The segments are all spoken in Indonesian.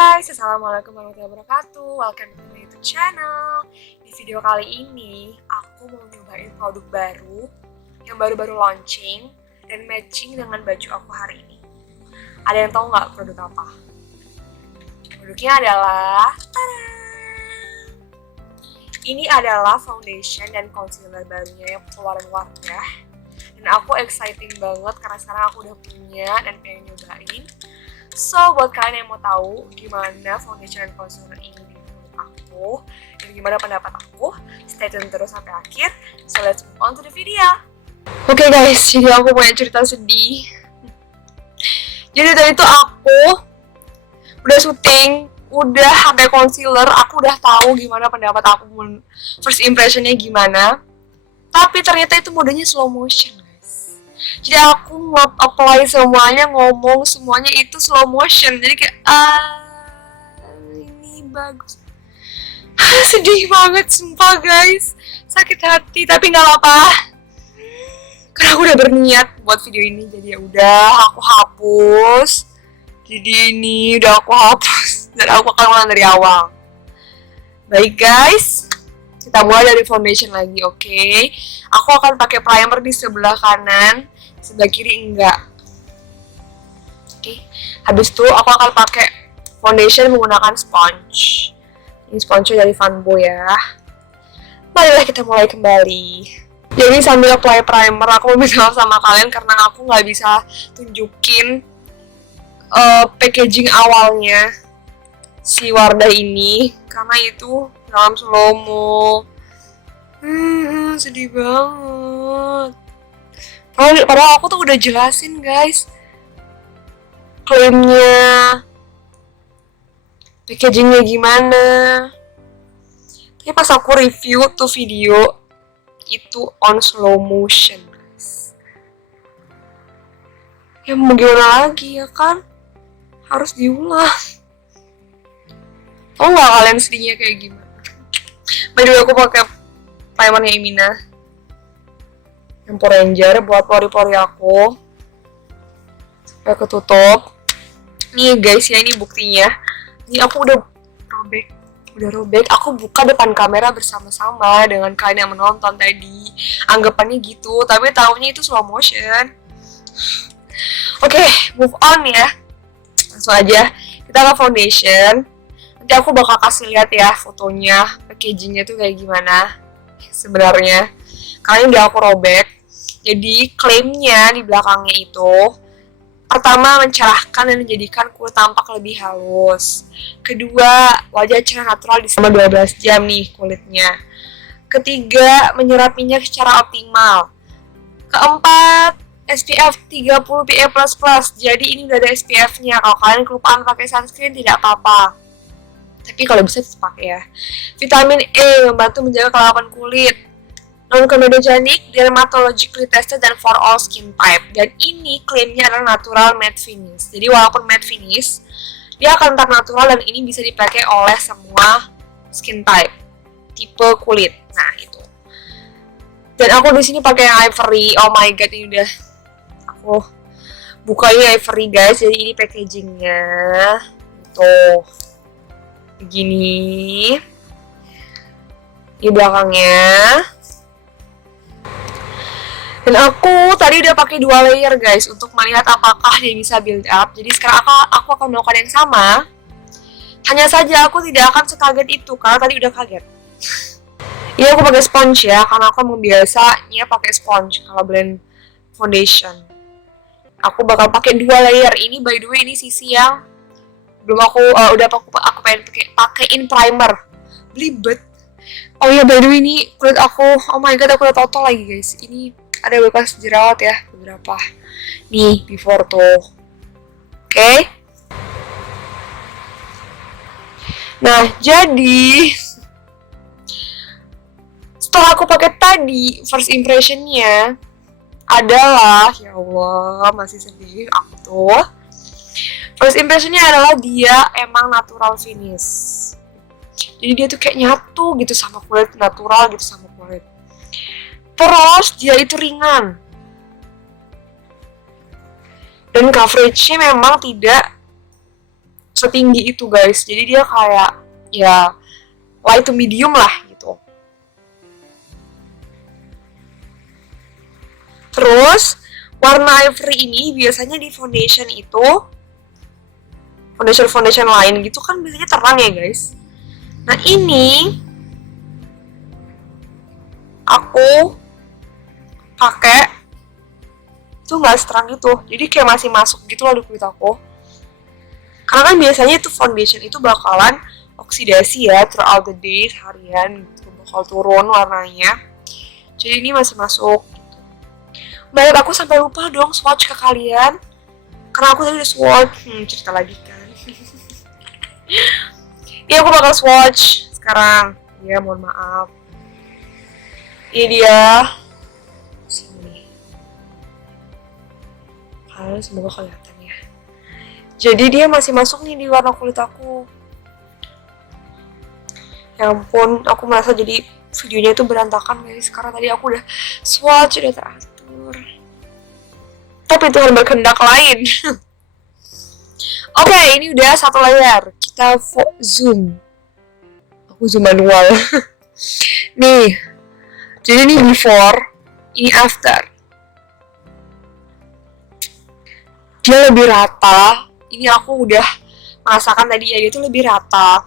guys, assalamualaikum warahmatullahi wabarakatuh. Welcome to my YouTube channel. Di video kali ini aku mau nyobain produk baru yang baru-baru launching dan matching dengan baju aku hari ini. Ada yang tahu nggak produk apa? Produknya adalah tada! Ini adalah foundation dan concealer barunya yang keluaran Wardah. Dan aku excited banget karena sekarang aku udah punya dan pengen nyobain. So, buat kalian yang mau tahu gimana foundation dan concealer ini di menurut aku dan gimana pendapat aku, stay tune terus sampai akhir. So, let's move on to the video. Oke guys, jadi aku punya cerita sedih. Jadi tadi tuh aku udah syuting, udah sampai concealer, aku udah tahu gimana pendapat aku, first impressionnya gimana. Tapi ternyata itu modenya slow motion. Jadi aku nge-apply semuanya, ngomong semuanya itu slow motion. Jadi kayak, ini bagus. Sedih banget, sumpah guys. Sakit hati, tapi gak apa-apa. Karena aku udah berniat buat video ini, jadi ya udah aku hapus. Jadi ini udah aku hapus. Dan aku akan ulang dari awal. Baik guys, kita mulai dari foundation lagi, oke? Aku akan pakai primer di sebelah kanan, sebelah kiri enggak. Oke. Habis itu aku akan pakai foundation menggunakan sponge. Ini sponge dari Fanbo ya. Marilah kita mulai kembali. Jadi sambil apply primer, aku mau minta maaf sama kalian karena aku nggak bisa tunjukin packaging awalnya si Wardah ini karena itu dalam slow-mo. Sedih banget. Padahal aku tuh udah jelasin guys klaimnya, packagingnya gimana. Tapi pas aku review tuh video itu on slow motion guys. Ya mau gimana lagi ya kan, harus diulang. Tau gak kalian sedihnya kayak gimana? By the way, aku pakai primernya Emina yang Pore Ranger buat pori-pori aku supaya ketutup. Nih guys ya, ini buktinya. Ini aku udah robek. Aku buka depan kamera bersama-sama dengan kalian yang menonton tadi. Anggapannya gitu, tapi taunya itu slow motion. Oke, move on ya. Langsung aja kita ke foundation. Nanti aku bakal kasih lihat ya fotonya, packagingnya tuh kayak gimana sebenarnya. Karena udah aku robek. Jadi klaimnya di belakangnya itu, pertama mencerahkan dan menjadikan kulit tampak lebih halus. Kedua, wajah cerah natural selama 12 jam nih kulitnya. Ketiga, menyerap minyak secara optimal. Keempat, SPF 30 PA++. Jadi ini udah ada SPF-nya. Kalau kalian kelupaan pakai sunscreen tidak apa-apa. Tapi kalau bisa tetap pakai ya. Vitamin E membantu menjaga kelapan kulit. Non-comedogenic, dermatologically tested, dan for all skin type. Dan ini klaimnya adalah natural matte finish. Jadi walaupun matte finish, dia akan tetap natural dan ini bisa dipakai oleh semua skin type, tipe kulit. Nah itu. Dan aku di sini pakai yang ivory. Oh my god, ini udah aku buka ini ivory guys. Jadi ini packagingnya. Tuh, begini. Di belakangnya. Dan aku tadi udah pakai 2 layer guys untuk melihat apakah dia bisa build up. Jadi sekarang aku akan melakukan yang sama. Hanya saja aku tidak akan sekaget itu karena tadi udah kaget. Ini aku pakai sponge ya, karena aku memang biasanya pakai sponge kalau blend foundation. Aku bakal pakai 2 layer. Ini by the way ini sisi yang belum aku pengen pakaiin primer. Belibet. Oh iya, by the way ini kulit aku, oh my god, aku udah total lagi guys. Ini ada bekas jerawat ya, beberapa. Nih, before tuh. Oke. Nah, jadi setelah aku pakai tadi, first impressionnya adalah, ya Allah, masih sedih aku tuh. First impressionnya adalah dia emang natural finish. Jadi dia tuh kayak nyatu gitu sama kulit, natural gitu sama kulit. Terus dia itu ringan. Dan coveragenya memang tidak setinggi itu guys. Jadi dia kayak ya light to medium lah gitu. Terus warna ivory ini biasanya di foundation itu, foundation lain gitu kan biasanya terang ya guys. Nah ini aku pakai itu nggak seterang itu, jadi kayak masih masuk gitu loh di kulit aku. Karena kan biasanya itu foundation itu bakalan oksidasi ya throughout the day, harian gitu, bakal turun warnanya. Jadi ini masih masuk gitu. Baik, aku sampai lupa dong swatch ke kalian, karena aku tadi udah swatch. Cerita lagi kan. Iya, aku bakal swatch sekarang. Ya, mohon maaf. Ini dia. Sini. Kalian semoga kelihatan ya. Jadi dia masih masuk nih di warna kulit aku. Ya ampun, aku merasa jadi videonya itu berantakan guys, karena tadi aku udah swatch, udah teratur. Tapi Tuhan berkehendak lain. Oke, ini udah satu layer. Kita zoom. Aku zoom manual. Nih. Jadi ini before, ini after. Dia lebih rata. Ini aku udah merasakan tadi ya, dia tuh lebih rata.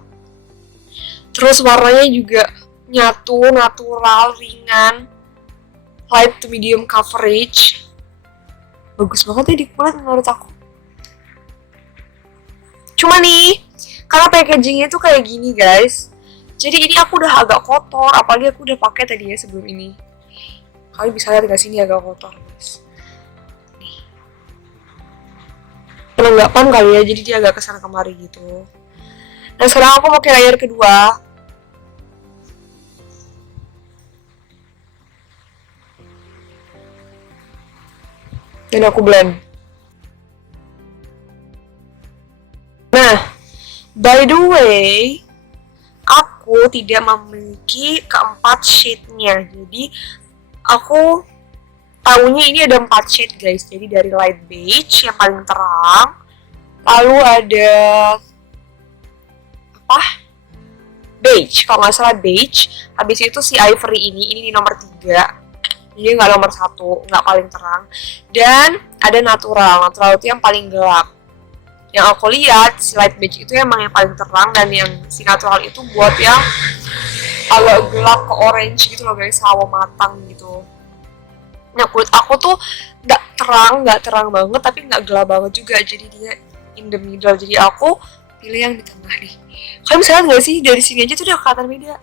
Terus warnanya juga nyatu, natural, ringan. Light to medium coverage. Bagus banget ya di kulit menurut aku. Cuma nih, karena packagingnya tuh kayak gini guys. Jadi ini aku udah agak kotor, apalagi aku udah pakai tadi ya sebelum ini. Kalian bisa lihat gak sih ini agak kotor guys. Nih. Perlengkapan kali ya, jadi dia agak kesana kemari gitu. Nah sekarang aku pakai layer kedua. Dan aku blend. Nah, by the way, aku tidak memiliki keempat shade-nya. Jadi, aku tahunya ini ada 4 shade guys. Jadi dari light beige yang paling terang, lalu ada apa? Beige, kalau nggak salah beige. Habis itu si ivory ini di nomor 3. Jadi nggak nomor 1, nggak paling terang. Dan ada natural itu yang paling gelap. Yang aku lihat si light beige itu emang yang paling terang, dan yang si natural itu buat yang agak gelap ke orange gitu loh guys, sawo matang gitu. Nah kulit aku tuh nggak terang banget tapi nggak gelap banget juga, jadi dia in the middle. Jadi aku pilih yang di tengah nih. Kalian bisa lihat nggak sih dari sini aja tuh udah kelihatan beda.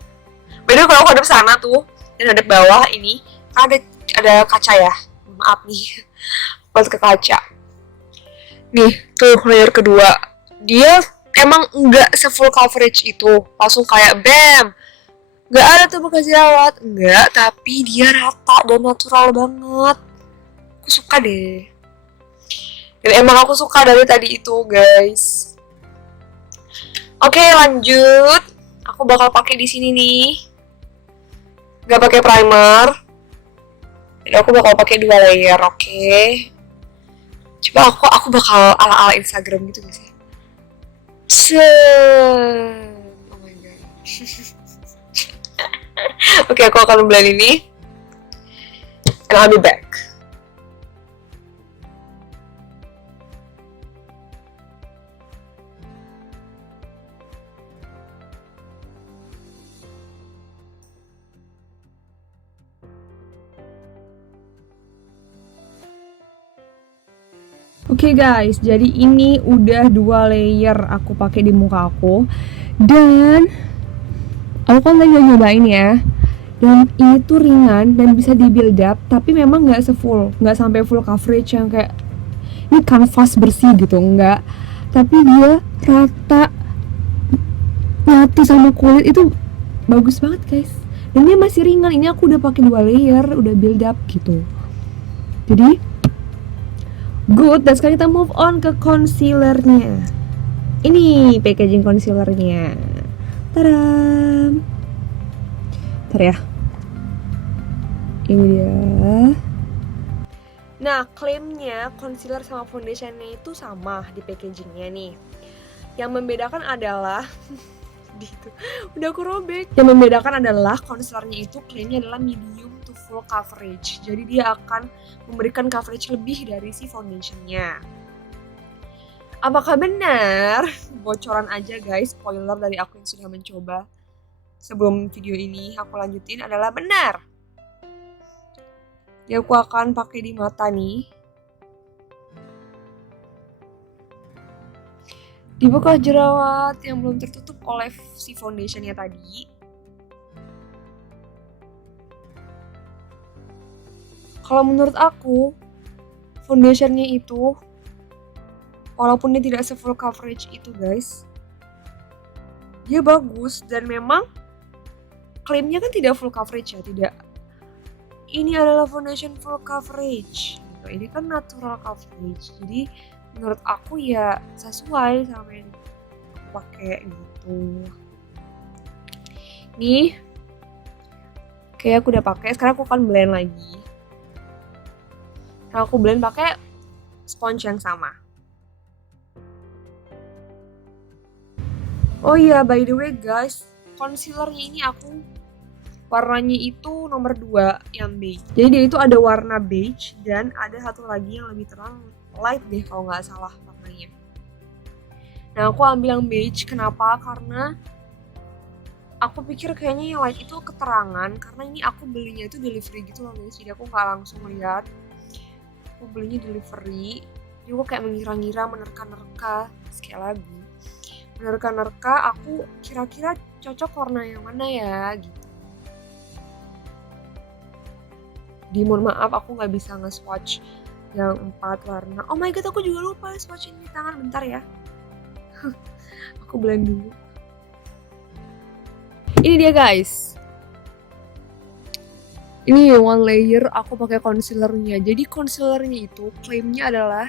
Beda kalau aku hadap sana tuh dan hadap bawah ini ada kaca ya. Maaf nih buat ke kaca. Nih tuh layer kedua, dia emang nggak se-full coverage itu langsung kayak bam, nggak ada tuh bekas jerawat, nggak, tapi dia rata dan natural banget. Aku suka deh, dan emang aku suka dari tadi itu guys. Oke lanjut, aku bakal pakai di sini nih, nggak pakai primer, dan aku bakal pakai 2 layer. Oke. Coba aku bakal ala-ala Instagram gitu guys ya. Oh my god. Oke, aku akan blend ini. And I'll be back. Oke guys, jadi ini udah 2 layer aku pakai di muka aku. Dan aku kan tadi udah nyobain ya. Dan ini tuh ringan dan bisa di build up, tapi memang nggak se-full, nggak sampai full coverage yang kayak ini kanvas bersih gitu, enggak. Tapi dia rata, nyatu sama kulit, itu bagus banget guys. Dan dia masih ringan. Ini aku udah pakai 2 layer, udah build up gitu. Jadi good, dan sekarang kita move on ke concealernya. Ini packaging concealernya. Tadam. Ntar ya. Ini dia. Nah, klaimnya concealer sama foundationnya itu sama di packagingnya nih. Yang membedakan adalah gitu. Udah aku robek. Yang membedakan adalah concealernya itu klaimnya adalah medium to full coverage. Jadi dia akan memberikan coverage lebih dari si foundationnya. Apakah benar? Bocoran aja guys, spoiler dari aku yang sudah mencoba. Sebelum video ini aku lanjutin adalah benar. Jadi aku akan pakai di mata nih. Di bekas jerawat yang belum tertutup oleh si foundationnya tadi. Kalau menurut aku, foundationnya itu walaupun dia tidak se-full coverage itu guys, dia bagus dan memang klaimnya kan tidak full coverage ya, tidak. Ini adalah foundation full coverage. Gitu. Ini kan natural coverage. Jadi menurut aku ya sesuai sama yang aku pakai gitu. Nih, kayak aku udah pakai. Sekarang aku akan blend lagi. Kalau aku blend pakai sponge yang sama. Oh iya, by the way guys, concealernya ini aku warnanya itu nomor 2 yang beige. Jadi dia itu ada warna beige dan ada satu lagi yang lebih terang, light deh kalau nggak salah warnanya. Nah aku ambil yang beige, kenapa? Karena aku pikir kayaknya yang light itu keterangan, karena ini aku belinya itu delivery gitu loh guys, jadi aku nggak langsung lihat. Aku belinya delivery, jadi aku kayak mengira-ngira, menerka-nerka, sekali lagi. Menerka-nerka, aku kira-kira cocok warna yang mana ya gitu. Di mohon maaf aku nggak bisa nge-swatch yang 4 warna. Oh my god, aku juga lupa swatch ini tangan, bentar ya. Aku blend dulu. Ini dia guys. Ini one layer aku pakai concealernya. Jadi concealernya itu klaimnya adalah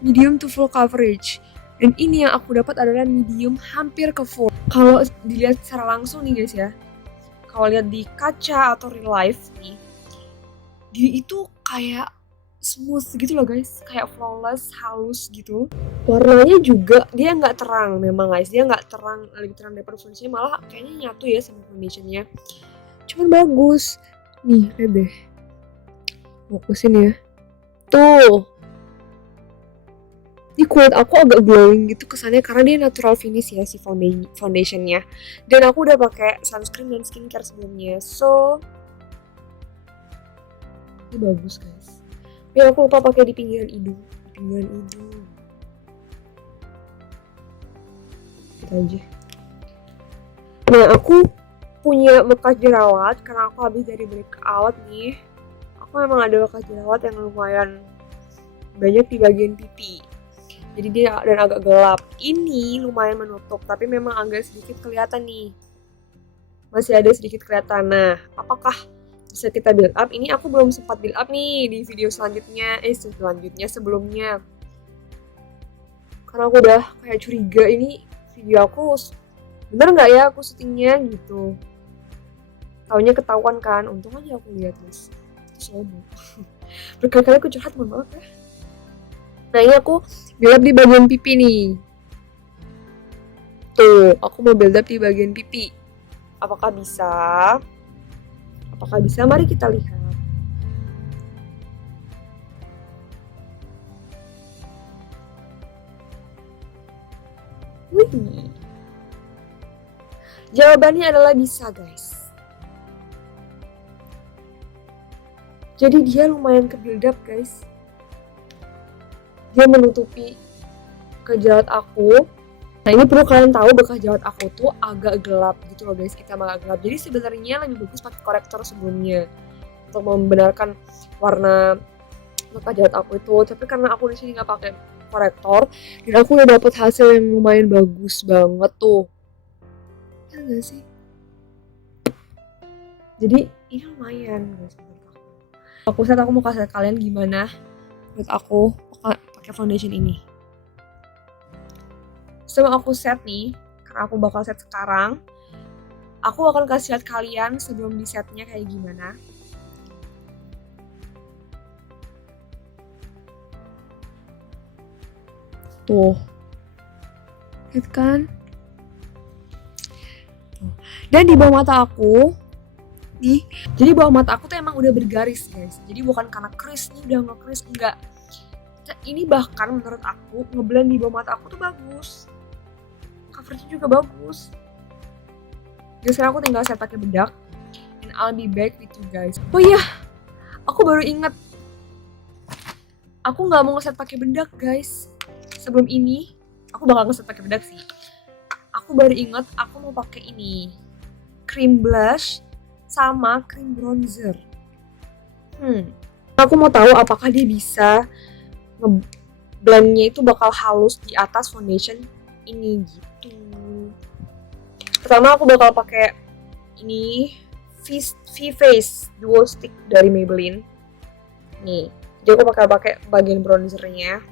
medium to full coverage. Dan ini yang aku dapat adalah medium hampir ke full. Kalau dilihat secara langsung nih guys ya. Kalau lihat di kaca atau real life nih, dia itu kayak smooth gitu loh guys, kayak flawless, halus gitu. Warnanya juga dia nggak terang memang guys, dia nggak terang, lebih terang daripada foundationnya, malah kayaknya nyatu ya sama foundationnya. Cuman bagus. Nih, lihat deh. Fokusin ya. Tuh. Ini kulit aku agak glowing gitu kesannya karena dia natural finish ya si foundationnya. Dan aku udah pakai sunscreen dan skincare sebelumnya, so ini bagus guys. Ya aku lupa pakai di pinggiran hidung. Kita aja. Nah aku punya bekas jerawat karena aku habis dari breakout nih. Aku memang ada bekas jerawat yang lumayan banyak di bagian pipi. Jadi dia dan agak gelap. Ini lumayan menutup, tapi memang agak sedikit kelihatan nih. Masih ada sedikit kelihatan. Nah, apakah bisa kita build up? Ini aku belum sempat build up nih di video selanjutnya. Sebelumnya. Karena aku udah kayak curiga ini video aku bener nggak ya aku syutingnya gitu. Taunya ketahuan kan, untung aja aku lihat guys. Itu sombong. Berkali-kali aku curhat, mohon maaf ya. Nah ini aku build up di bagian pipi nih. Tuh, aku mau build up di bagian pipi. Apakah bisa? Mari kita lihat. Wih. Jawabannya adalah bisa guys. Jadi dia lumayan ke build up guys. Dia menutupi jerawat aku. Nah ini perlu kalian tahu, bekas jerawat aku tuh agak gelap gitu loh guys, hitam agak gelap. Jadi sebenarnya lebih bagus pakai korektor sebelumnya untuk membenarkan warna bekas jerawat aku itu. Tapi karena aku di sini nggak pakai korektor, dan aku udah dapet hasil yang lumayan bagus banget tuh. Ya nggak sih? Jadi ini lumayan guys menurut aku. Aku mau kasih kalian gimana menurut aku pakai foundation ini. Sebelum aku set nih, karena aku bakal set sekarang, aku akan kasih lihat kalian sebelum di setnya kayak gimana. Tuh. Lihat kan? Dan di bawah mata aku nih, jadi bawah mata aku tuh emang udah bergaris guys. Jadi bukan karena kris nih udah nge-kris, enggak. Ini bahkan menurut aku ngeblend di bawah mata aku tuh bagus, coverage juga bagus. Jadi sekarang aku tinggal set pakai bedak, and I'll be back with you guys. Oh iya, aku baru inget, aku nggak mau ngeset pakai bedak guys. Sebelum ini, aku bakal ngeset pakai bedak sih. Aku baru inget, aku mau pakai ini, cream blush sama cream bronzer. Aku mau tahu apakah dia bisa ngeblendnya itu bakal halus di atas foundation ini gitu. Pertama aku bakal pakai ini V-Face Duo Stick dari Maybelline. Nih, jadi aku pakai bagian bronzernya.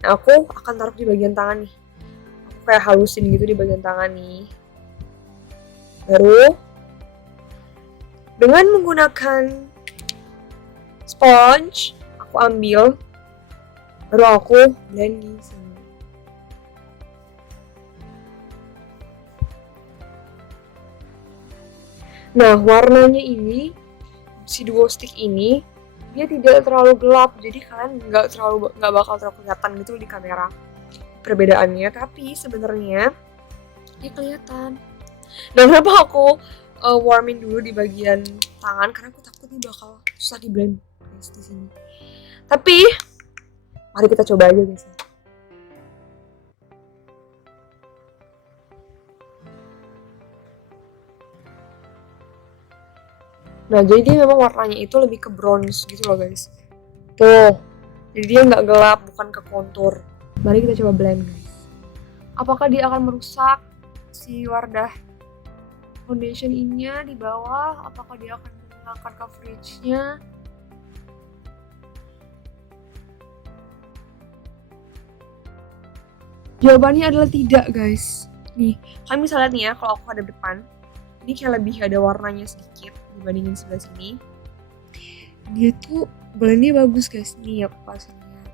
Nah, aku akan taruh di bagian tangan nih. Aku kayak halusin gitu di bagian tangan nih. Baru dengan menggunakan sponge, aku ambil, baru aku blend di sini. Nah, warnanya ini, si Duo Stick ini, dia tidak terlalu gelap, jadi kalian nggak bakal terlalu kelihatan gitu di kamera perbedaannya, tapi sebenarnya dia kelihatan. Dan kenapa aku warming dulu di bagian tangan, karena aku takut nih bakal susah di blend guys di sini. Tapi mari kita coba aja guys ya. Nah, jadi dia memang warnanya itu lebih ke bronze gitu loh guys. Tuh, jadi dia nggak gelap, bukan ke kontur. Mari kita coba blend guys. Apakah dia akan merusak si Wardah foundation ininya di bawah? Apakah dia akan menggunakan coveragenya? Jawabannya adalah tidak guys. Nih, kalian bisa lihat nih ya, kalau aku ada depan, ini kayak lebih ada warnanya sedikit dibandingin sebelah sini. Dia tuh blendnya bagus guys. Nih aku kasih lihat.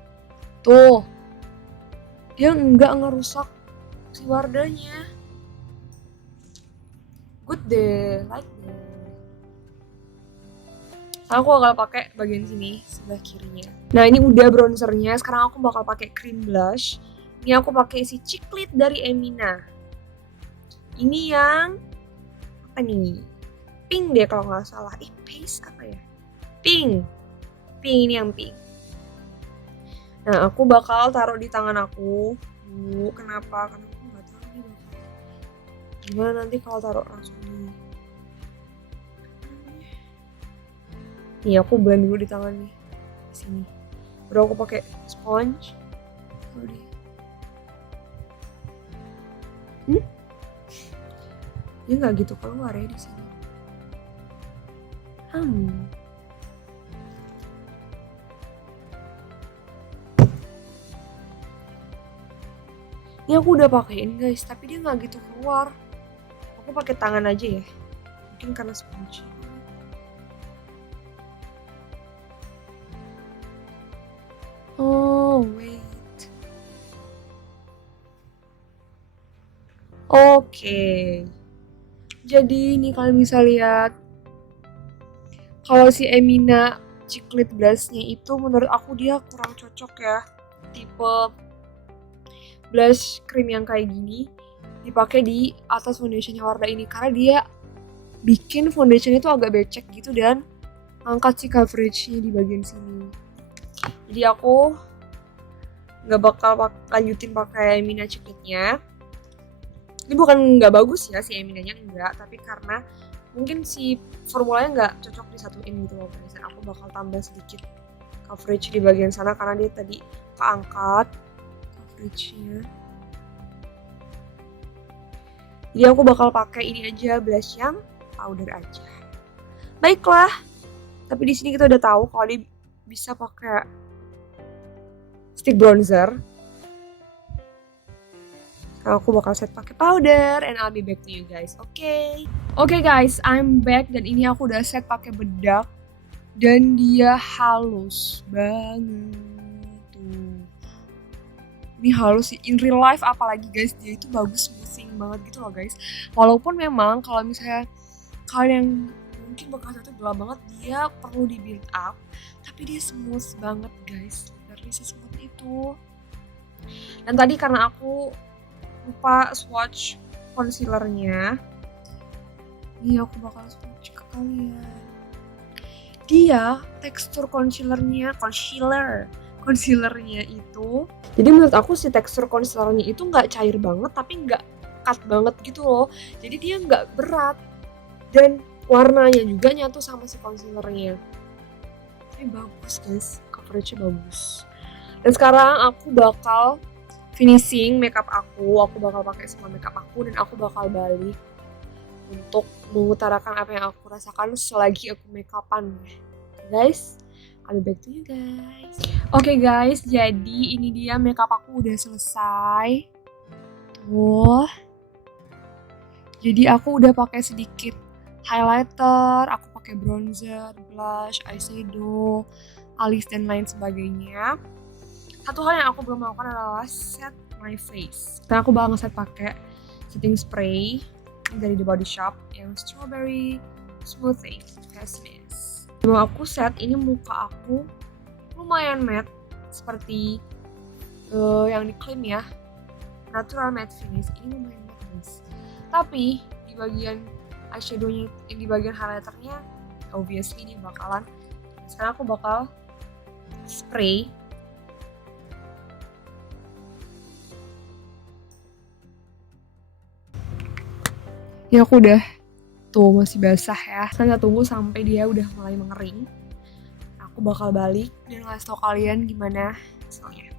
Tuh, dia nggak ngerusak si Wardahnya. Good deh, like deh. Aku bakal pakai bagian sini sebelah kirinya. Nah, ini udah bronzernya. Sekarang aku bakal pakai cream blush. Ini aku pakai si Chiclet dari Emina. Ini yang apa nih? Pink deh kalau nggak salah. Paste apa ya? Pink. Ini yang pink. Nah, aku bakal taruh di tangan aku. Kenapa? Karena aku nggak tahu nih bakal gimana nanti kalau taruh langsung nih. Nih, aku blend dulu di tangan nih. Di sini. Baru aku pakai sponge. Tuh deh. Dia nggak gitu keluar ya di sini. Ini aku udah pakein guys, tapi dia nggak gitu keluar. Aku pakai tangan aja ya. Mungkin karena sponge. Oh wait. Oke. Jadi ini kalian bisa lihat kalau si Emina Chiclet blushnya itu menurut aku dia kurang cocok ya, tipe blush cream yang kayak gini dipakai di atas foundationnya Wardah ini, karena dia bikin foundation itu agak becek gitu dan angkat si coveragenya di bagian sini. Jadi aku nggak bakal lanjutin pakai Emina Chicletnya. Ini bukan nggak bagus ya si Eminanya, enggak, tapi karena mungkin si formulanya nggak cocok disatuin gitu loh guys. Aku bakal tambah sedikit coverage di bagian sana karena dia tadi keangkat coveragenya. Jadi aku bakal pakai ini aja, blush yang powder aja. Baiklah, tapi di sini kita udah tahu kalau dia bisa pakai stick bronzer. Aku bakal set pakai powder and I'll be back to you guys. Oke guys, I'm back dan ini aku udah set pakai bedak dan dia halus banget tuh. Ini halus sih, in real life apalagi guys, dia itu bagus smoothing banget gitu loh guys. Walaupun memang kalau misalnya kalian mungkin bekasnya tuh gelap banget, dia perlu di build up, tapi dia smooth banget guys, dari smooth itu. Dan tadi karena aku lupa swatch concealernya, ini aku bakal swatch ke kalian. Dia tekstur concealernya itu, jadi menurut aku si tekstur concealernya itu nggak cair banget tapi nggak cut banget gitu loh, jadi dia nggak berat dan warnanya juga nyatu sama si concealernya. Ini bagus guys, coveragenya bagus. Dan sekarang aku bakal finishing makeup aku bakal pakai semua makeup aku dan aku bakal balik untuk mengutarakan apa yang aku rasakan selagi aku makeupan guys. I'll be back to you guys. Oke guys, jadi ini dia makeup aku udah selesai. Tuh. Jadi aku udah pakai sedikit highlighter, aku pakai bronzer, blush, eyeshadow, alis dan lain sebagainya. Satu hal yang aku belum lakukan adalah set my face. Karena aku bakal ngeset pakai setting spray dari The Body Shop yang strawberry smoothing face mist. Sebelum aku set, ini muka aku lumayan matte seperti yang diklaim ya, natural matte finish. Ini lumayan matte guys. Tapi di bagian eyeshadownya, di bagian highlighternya, obviously ini bakalan. Sekarang aku bakal spray. Ya aku udah tuh masih basah ya. Saya tunggu sampai dia udah mulai mengering. Aku bakal balik dan ngasih tau kalian gimana hasilnya.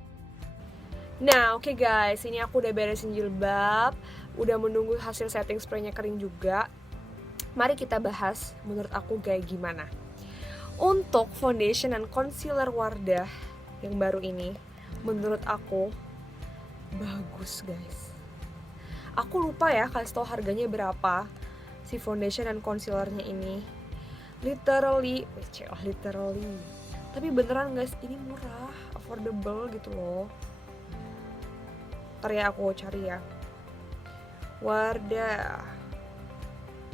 Nah oke guys, ini aku udah beresin jilbab, udah menunggu hasil setting spraynya kering juga. Mari kita bahas menurut aku kayak gimana. Untuk foundation dan concealer Wardah yang baru ini, menurut aku bagus guys. Aku lupa ya kasih tau harganya berapa si foundation dan concealernya ini. Literally. Tapi beneran guys, ini murah, affordable gitu loh. Ntar ya aku cari ya. Wardah.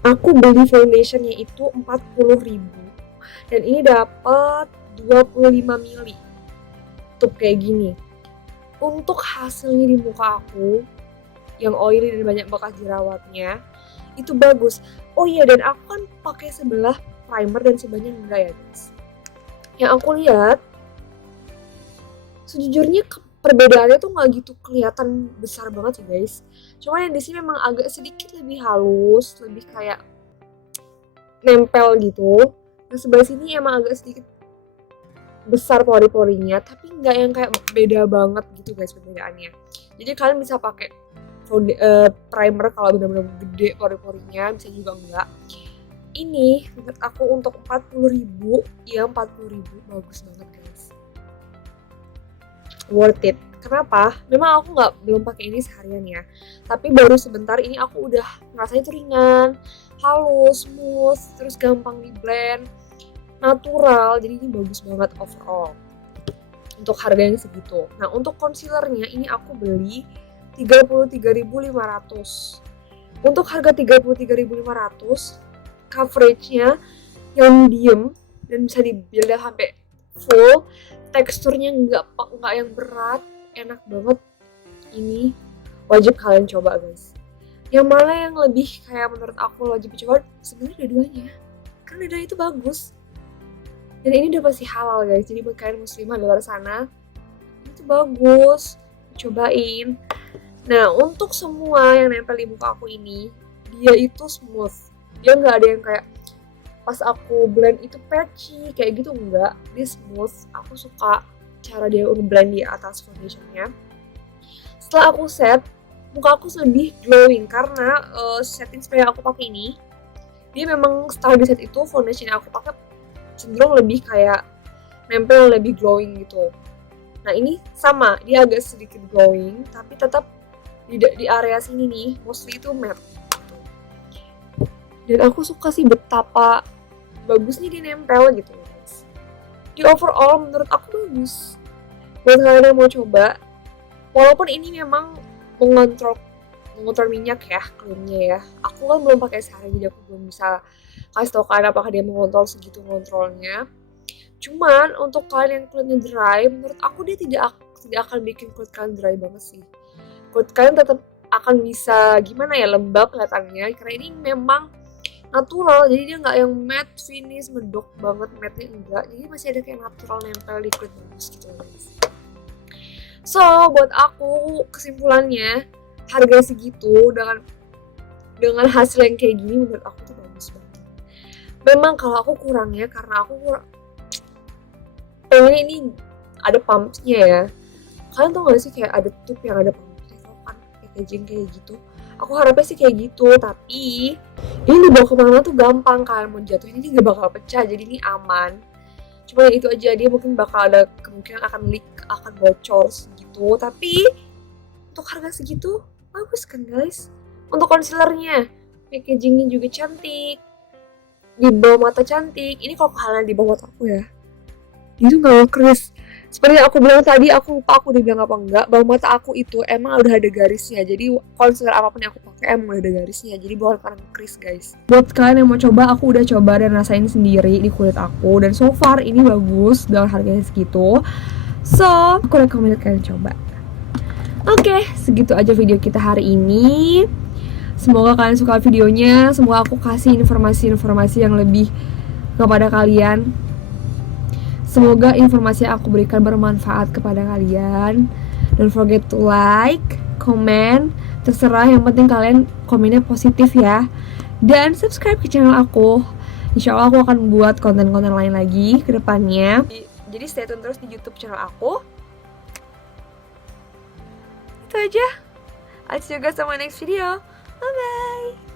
Aku beli foundationnya itu 40.000 dan ini dapat 25 mili. Tuh kayak gini. Untuk hasilnya di muka aku yang oily dan banyak bekas jerawatnya itu bagus. Oh iya, dan aku kan pakai sebelah primer dan sebelahnya enggak ya guys. Yang aku lihat sejujurnya perbedaannya tuh nggak gitu kelihatan besar banget sih guys. Cuma yang di sini memang agak sedikit lebih halus, lebih kayak nempel gitu. Yang sebelah sini emang agak sedikit besar pori-porinya, tapi nggak yang kayak beda banget gitu guys perbedaannya. Jadi kalian bisa pakai primer kalau benar-benar gede pori-porinya, bisa juga enggak. Ini menurut aku untuk 40.000, ya 40.000 bagus banget guys. Worth it. Kenapa? Memang aku belum pakai ini seharian ya, tapi baru sebentar ini aku udah ngerasanya tuh ringan, halus, smooth, terus gampang di blend, natural. Jadi ini bagus banget overall untuk harga yang segitu. Nah untuk concealernya ini aku beli 33.500. Untuk harga 33.500, coveragenya yang medium dan bisa di build up sampai full, teksturnya nggak yang berat, enak banget. Ini wajib kalian coba guys. Yang mana yang lebih kayak menurut aku wajib dicoba, sebenarnya dua-duanya, karena dua itu bagus. Dan ini udah pasti halal guys, jadi buat kalian muslimah di luar sana, itu bagus, cobain. Nah untuk semua yang nempel di muka aku ini, dia itu smooth. Dia nggak ada yang kayak pas aku blend itu patchy kayak gitu, enggak. Dia smooth. Aku suka cara dia blend di atas foundationnya. Setelah aku set, muka aku lebih glowing karena setting spray yang aku pakai ini, dia memang setelah di set itu foundation yang aku pakai cenderung lebih kayak nempel, lebih glowing gitu. Nah ini sama, dia agak sedikit glowing tapi tetap di area sini nih mostly itu matte. Dan aku suka sih betapa bagusnya dia nempel gitu guys. Di overall menurut aku bagus. Buat kalian yang mau coba, Walaupun ini memang mengontrol minyak ya klaimnya ya. Aku kan belum pakai sehari, jadi aku belum bisa kasih tau kalian apakah dia mengontrol segitu ngontrolnya. Cuman untuk kalian yang kulitnya dry, menurut aku dia tidak akan bikin kulit kalian dry banget sih. Kulit kalian tetap akan bisa gimana ya, lembab kelihatannya, karena ini memang natural, jadi dia nggak yang matte finish medok banget, matte-nya enggak, jadi masih ada kayak natural nempel di kulit bagus gitu guys. So buat aku kesimpulannya, harga segitu dengan hasil yang kayak gini menurut aku tuh bagus banget. Memang kalau aku kurangnya karena aku pengen ini ada pumpnya ya. Kalian tau gak sih kayak ada tube yang ada pumpnya, tau kan packaging kayak gitu. Aku harapnya sih kayak gitu, tapi ini dibawa kemana-mana tuh gampang, kalian mau jatuhin ini gak bakal pecah, jadi ini aman. Cuma itu aja, dia mungkin bakal ada kemungkinan akan leak, akan bocor segitu, tapi untuk harga segitu bagus kan guys. Untuk concealernya, packagingnya juga cantik, di bawah mata cantik. Ini kalau kalian di bawah mata aku ya, itu gak nge-crease. Seperti yang aku bilang tadi, aku lupa aku udah bilang apa enggak, bawah mata aku itu emang udah ada garisnya. Jadi concealer apapun yang aku pakai emang udah ada garisnya, jadi bukan karena nge-crease guys. Buat kalian yang mau coba, aku udah coba dan rasain sendiri di kulit aku, dan so far ini bagus dengan harganya segitu. So aku recommend kalian coba. Oke, segitu aja video kita hari ini. Semoga kalian suka videonya, semoga aku kasih informasi-informasi yang lebih kepada kalian. Semoga informasi yang aku berikan bermanfaat kepada kalian. Don't forget to like, comment, terserah, yang penting kalian komennya positif ya. Dan subscribe ke channel aku. Insya Allah aku akan buat konten-konten lain lagi ke depannya. Jadi stay tune terus di YouTube channel aku. Itu aja. I'll see you guys on my next video. Bye bye.